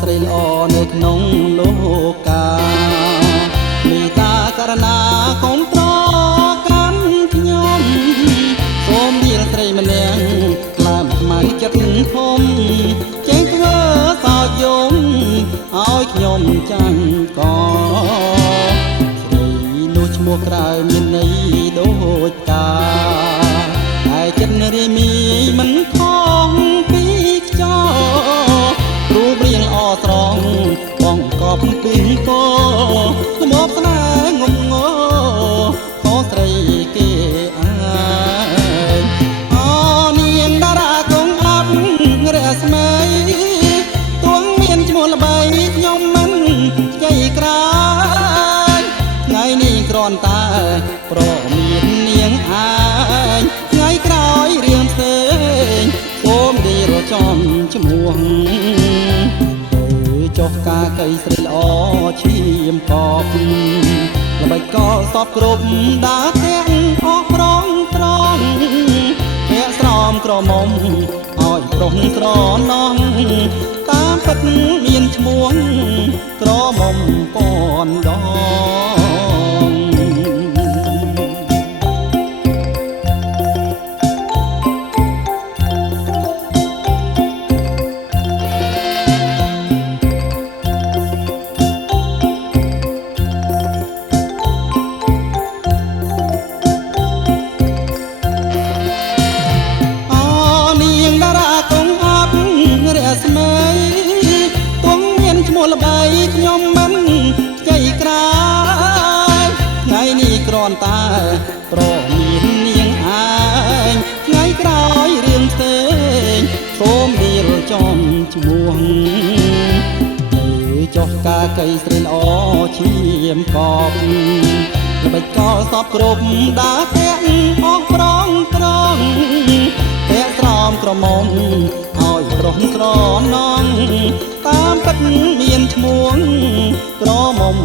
ស្រីល្អនៅក្នុងលោកកាមេត្តាករណាកុំត្រកាន់ខ្ញុំសូមយាលស្រីម្នាក់ក្លើមខ្មៅចិត្តធំចេះធ្វើសោយយំឲ្យខ្ញុំចាញ់កស្រីនោះឈ្មោះក្រៅមានន័យដូចកាតែចិត្តរាយមីមិនខំពីខ្យល់រូបរាងល្អស្រងបងកប់ពីកល្មមស្នេហ៍ងំងខុសស្រីគេអើយអូនាងតារាកងអប់រស្មីទួងមានឈ្មោះល្បីខ្ញុំមិនជ័យក្រោយថ្ងៃនេះគ្រាន់តែប្រមាននាងអើយថ្ងៃក្រោយរឿងផ្សេងសូមរីរចំឈ្មោះចុះកាកៃស្រីល្អឈាមកប់ល្បិចក៏សពគ្រប់ដើរទាំងអស់ប្រងត្រង់ភាកស្រោមក្រមុំឲ្យប្រុសស្រណោះតាមពិតមានឈ្មោះក្រមុំពាន់ដងល្បីខ្ញុំមិនជ័យក្រោយថ្ងៃនេះគ្រាន់តែប្រមាននាងអើយថ្ងៃក្រោយរឿងផ្សេងសូមរៀលចំឈ្មោះចុះកាកៃស្រីល្អឈាមកប់ល្បិចក៏សពគ្រប់ដើរទាំងអស់ប្រងត្រង់ភាកស្រោមក្រមុំឲ្យប្រុសស្រណងតាមពិតមានឈ្មោះក្រមុំ